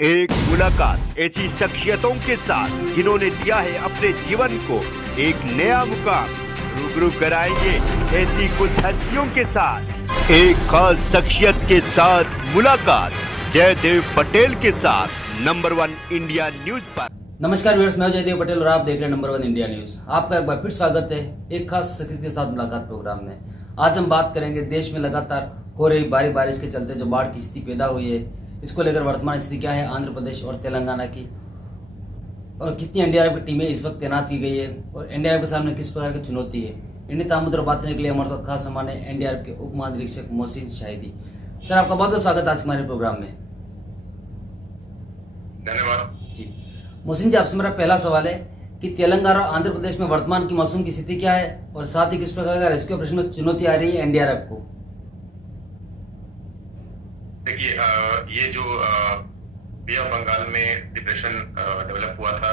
एक मुलाकात ऐसी शख्सियतों के साथ जिन्होंने दिया है अपने जीवन को एक नया मुकाम। रूबरू कराएंगे ऐसी कुछ हस्तियों के साथ एक खास शख्सियत के साथ मुलाकात जयदेव पटेल के साथ नंबर 1 इंडिया न्यूज पर। नमस्कार व्यूअर्स, मैं जयदेव पटेल और आप देख रहे हैं नंबर 1 इंडिया न्यूज। आपका एक बार फिर स्वागत है एक खास शख्सियत के साथ मुलाकात प्रोग्राम में। आज हम बात करेंगे देश में लगातार हो रही भारी बारिश के चलते जो बाढ़ की स्थिति पैदा हुई है, इसको लेकर वर्तमान स्थिति क्या है आंध्र प्रदेश और तेलंगाना की, और कितनी एनडीआरएफ की टीमें इस वक्त तैनात की गई है और एनडीआरएफ के सामने किस प्रकार की चुनौती है। इन्हीं तमाम मुद्दों पर बात करने के लिए हमारे साथ खास मेहमान है एनडीआरएफ के उप महानिरीक्षक मोहसिन शाहिदी। सर, आपका बहुत बहुत स्वागत है आज हमारे प्रोग्राम में। धन्यवाद जी मोहसिन जी, आपसे मेरा पहला सवाल है कि तेलंगाना और आंध्र प्रदेश में वर्तमान की मौसम की स्थिति क्या है और साथ ही किस प्रकार का रेस्क्यू ऑपरेशन में चुनौती आ रही है एनडीआरएफ को। देखिए, ये जो बे ऑफ बंगाल में डिप्रेशन डेवलप हुआ था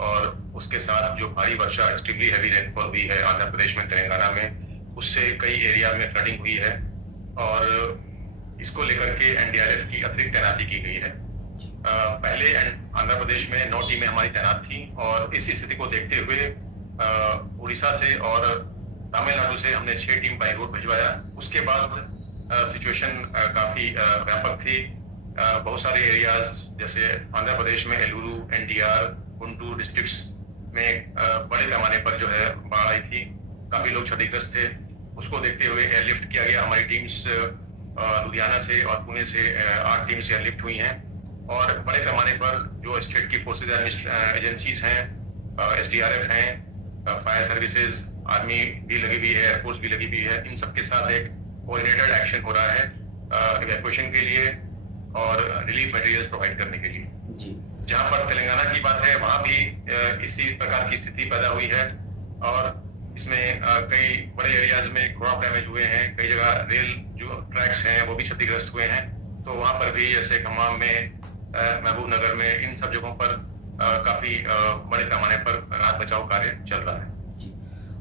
और उसके साथ जो भारी वर्षा एक्सट्रीमली हैवी रेनफॉल हुई है आंध्र प्रदेश में, तेलंगाना में, उससे कई एरिया में फ्लडिंग हुई है और इसको लेकर के एनडीआरएफ की अतिरिक्त तैनाती की गई है। पहले आंध्र प्रदेश में 9 टीमें हमारी तैनात थी और इस स्थिति को देखते हुए उड़ीसा से और तमिलनाडु से हमने 6 टीम बाई रोड भिजवाया। उसके बाद सिचुएशन काफी व्यापक थी। बहुत सारे एरियाज जैसे आंध्र प्रदेश में एलुरु, एनटीआर, गुंटूर डिस्ट्रिक्ट्स में बड़े पैमाने पर जो है बाढ़ आई थी। काफी लोग क्षतिग्रस्त थे। उसको देखते हुए एयरलिफ्ट किया गया। हमारी टीम्स लुधियाना से और पुणे से 8 टीम्स एयरलिफ्ट हुई हैं और बड़े पैमाने पर जो स्टेट की फोर्सेज एजेंसीज हैं, एसडीआरएफ हैं, फायर सर्विसेज, आर्मी भी लगी हुई है, एयरफोर्स भी लगी हुई है, इन सबके साथ एक कोऑर्डिनेटेड एक्शन हो रहा है इवैक्यूएशन के लिए और रिलीफ मटेरियल्स प्रोवाइड करने के लिए। जहां पर तेलंगाना की बात है, वहां भी इसी प्रकार की स्थिति पैदा हुई है और इसमें कई बड़े एरियाज में क्रॉप डैमेज हुए हैं। कई जगह रेल जो ट्रैक्स हैं वो भी क्षतिग्रस्त हुए हैं। तो वहां पर भी जैसे खम्माम में, महबूब नगर में, इन सब जगहों पर काफी बड़े पैमाने पर राहत बचाव कार्य चल रहा है।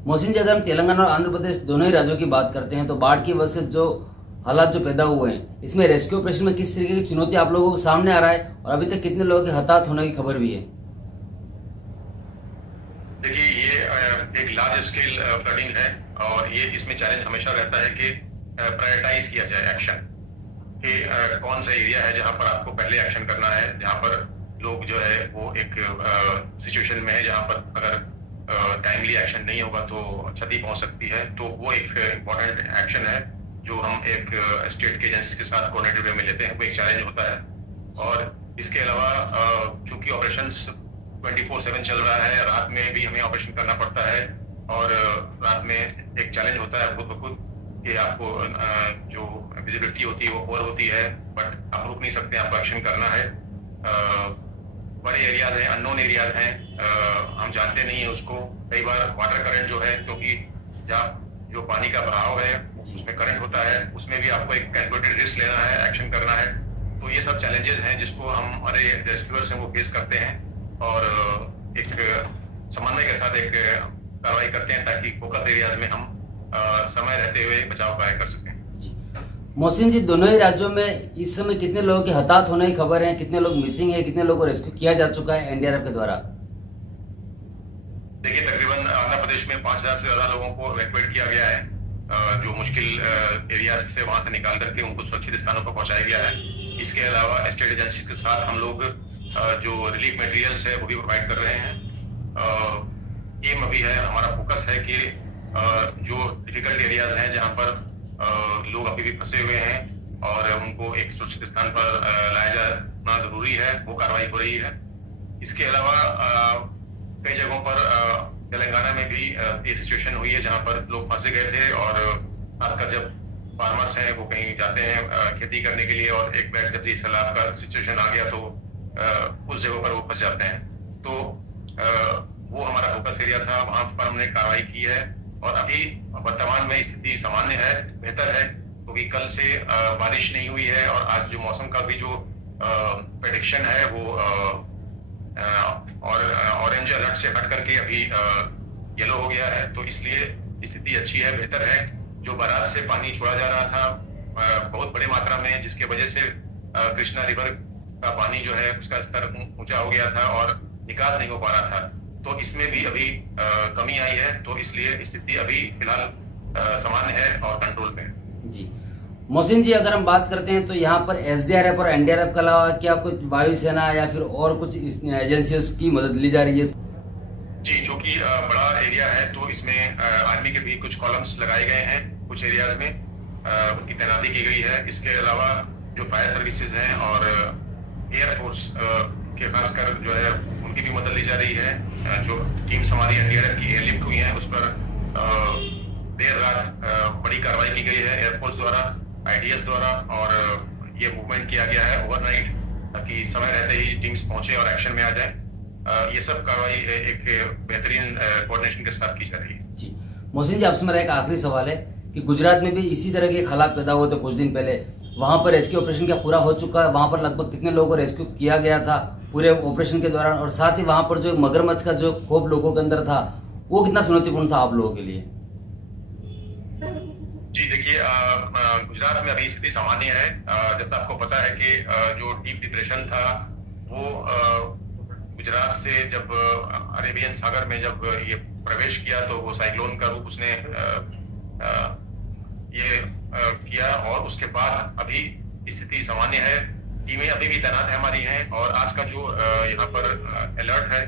मोहसिन जी, अगर हम तेलंगाना और आंध्र प्रदेश दोनों ही राज्यों की बात करते हैं तो बाढ़ की वजह से जो हालात जो पैदा हुए हैं, इसमें रेस्क्यू ऑपरेशन में किस तरीके की चुनौती आप लोगों को सामने आ रहा है और अभी तक कितने लोगों के हताहत होने की खबर भी है। देखिए, ये एक लार्ज स्केल फ्लडिंग है और ये इसमें चैलेंज हमेशा रहता है कि प्रायोरिटाइज किया जाए एक्शन कि कौन सा एरिया है जहां पर आपको पहले एक्शन करना है, जहां पर लोग जो है वो एक सिचुएशन में है जहां पर अगर टाइमली एक्शन नहीं होगा तो क्षति पहुंच सकती है। तो वो एक इम्पोर्टेंट एक्शन है जो हम एक स्टेट के एजेंसी के साथ कोऑर्डिनेटेड वे में लेते हैं। वो एक चैलेंज होता है और इसके अलावा चूंकि ऑपरेशंस 24/7 चल रहा है, रात में भी हमें ऑपरेशन करना पड़ता है और रात में एक चैलेंज होता है खुद ब खुद कि आपको जो विजिबिलिटी होती है वो पुअर होती है, बट आप रुक नहीं सकते, आपको एक्शन करना है। बड़े एरियाज हैं, अननोन एरियाज हैं, हम जानते नहीं है उसको। कई बार वाटर करंट जो है, क्योंकि जहाँ जो पानी का बहाव है उसमें करंट होता है, उसमें भी आपको एक कैलकुलेटेड रिस्क लेना है, एक्शन करना है। तो ये सब चैलेंजेस हैं जिसको हम हमारे रेस्क्यूअर्स हैं वो फेस करते हैं और एक समन्वय के साथ एक कार्रवाई करते हैं ताकि फोकस एरियाज में हम समय रहते हुए बचाव कार्य कर सकें। मोहसिन जी, दोनों ही राज्यों में इस समय कितने लोगों के हताहत होने की खबर है, कितने लोग मिसिंग है, कितने लोगों को रेस्क्यू किया जा चुका है एनडीआरएफ के द्वारा। देखिए, तकरीबन आंध्र प्रदेश में 5000 से ज्यादा लोगों को इवैक्यूएट किया गया है। जो मुश्किल एरियाज थे वहां से निकाल करके उनको सुरक्षित स्थानों पर पहुंचाया गया है। इसके अलावा स्टेट एजेंसी के साथ हम लोग जो रिलीफ मटेरियल्स है वो भी प्रोवाइड कर रहे हैं। एम अभी है, हमारा फोकस है कि जो डिफिकल्ट एरियाज हैं जहां पर लोग अभी भी फंसे हुए हैं और उनको एक सुरक्षित स्थान पर लाया जाना जरूरी है, वो कार्रवाई हो रही है। इसके अलावा कई जगहों पर तेलंगाना में भी ये सिचुएशन हुई है जहां पर लोग फंसे गए थे और खासकर जब फार्मर्स हैं वो कहीं जाते हैं खेती करने के लिए और एक बैग जब सैलाब का सिचुएशन आ गया तो उस जगह पर वो फंस जाते हैं। तो वो हमारा फोकस एरिया था, वहां पर हमने कार्रवाई की है और अभी वर्तमान में स्थिति सामान्य है, बेहतर है, क्योंकि कल से बारिश नहीं हुई है और आज जो मौसम का भी जो प्रेडिक्शन है वो और ऑरेंज अलर्ट से हट करके अभी येलो हो गया है। तो इसलिए स्थिति अच्छी है, बेहतर है। जो बारात से पानी छोड़ा जा रहा था बहुत बड़ी मात्रा में, जिसके वजह से कृष्णा रिवर का पानी जो है उसका स्तर ऊंचा हो गया था और निकास नहीं हो पा रहा था। तो इसमें भी अभी कमी आई है, तो इसलिए स्थिति अभी फिलहाल सामान्य है और कंट्रोल में है। जी मोहसिन जी, अगर हम बात करते हैं तो यहाँ पर एसडीआरएफ और एनडीआरएफ के अलावा क्या कुछ वायुसेना या फिर और कुछ एजेंसियों की मदद ली जा रही है? जी, जो कि बड़ा एरिया है तो इसमें आर्मी के भी कुछ कॉलम्स लगाए गए हैं, कुछ एरियाज में उनकी तैनाती की गई है। इसके अलावा जो फायर सर्विसेज हैं और एयरफोर्स के खासकर जो है उनकी भी मदद ली जा रही है। जो टीम्स हमारी एनडीआरएफ की एयरलिफ्ट हुई हैं उस पर देर रात बड़ी कार्रवाई की गई है एयरफोर्स द्वारा, आईडीएस द्वारा, और ये मूवमेंट किया गया है ओवरनाइट ताकि समय रहते ही टीम्स पहुंचे और एक्शन में आ जाए। ये सब कार्रवाई एक बेहतरीन कोऑर्डिनेशन के साथ की जा रही है। जी मोहसिन जी, आपसे मेरा एक आखिरी सवाल है कि गुजरात में भी इसी तरह के हालात पैदा हुए थे कुछ दिन पहले, वहां पर रेस्क्यू ऑपरेशन क्या पूरा हो चुका है? वहां पर लगभग कितने लोगों को रेस्क्यू किया गया था पूरे ऑपरेशन के दौरान? और साथ ही वहां पर जो मगरमच्छ का जो खौफ लोगों के अंदर था वो कितना चुनौतीपूर्ण था आप लोगों के लिए? जी देखिए, गुजरात में अभी स्थिति सामान्य है। जैसा आपको पता है कि जो डीप डिप्रेशन था वो गुजरात से जब अरेबियन सागर में जब ये प्रवेश किया तो वो साइक्लोन का रूप उसने किया और उसके बाद अभी स्थिति सामान्य है। टीमें अभी भी तैनात है हमारी हैं और आज का जो यहाँ पर अलर्ट है,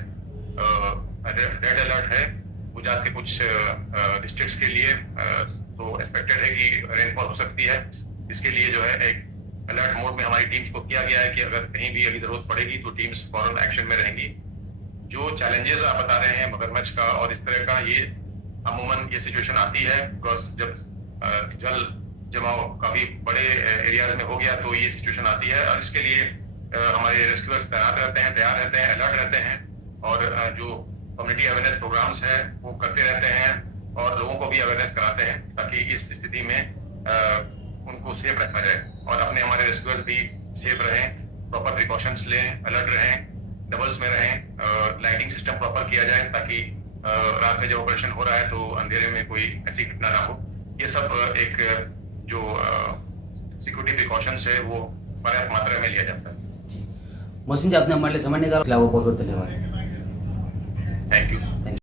रेड अलर्ट है गुजरात के कुछ डिस्ट्रिक्ट्स के लिए, तो एक्सपेक्टेड है कि रेनफॉल हो सकती है। इसके लिए जो है एक अलर्ट मोड में हमारी टीम्स को किया गया है कि अगर कहीं भी अभी जरूरत पड़ेगी तो टीम्स फौरन एक्शन में रहेंगी। जो चैलेंजेस आप बता रहे हैं मगरमच्छ का और इस तरह का, ये अमूमन ये सिचुएशन आती है बिकॉज जब जल जमाव काफी बड़े एरियाज में हो गया तो ये सिचुएशन आती है और इसके लिए हमारे रेस्क्यूअर्स तैनात रहते हैं, तैयार रहते हैं, अलर्ट रहते हैं और जो कम्युनिटी अवेयरनेस प्रोग्राम्स है वो करते रहते हैं और लोगों को भी अवेयरनेस कराते हैं ताकि इस स्थिति में उनको सेफ रखा जाए और अपने हमारे रेस्क्यूअर्स भी सेफ रहें, प्रॉपर प्रिकॉशंस लें, अलर्ट रहें, डबल्स में रहें, लाइटिंग सिस्टम प्रॉपर किया जाए ताकि रात में जब ऑपरेशन हो रहा है तो अंधेरे में कोई ऐसी घटना ना हो। ये सब एक जो सिक्योरिटी प्रिकॉशंस है वो पर्याप्त मात्रा में लिया जाता है। मोहसिन जी, आपने हमारे लिए समय निकाला, बहुत बहुत धन्यवाद। Thank you.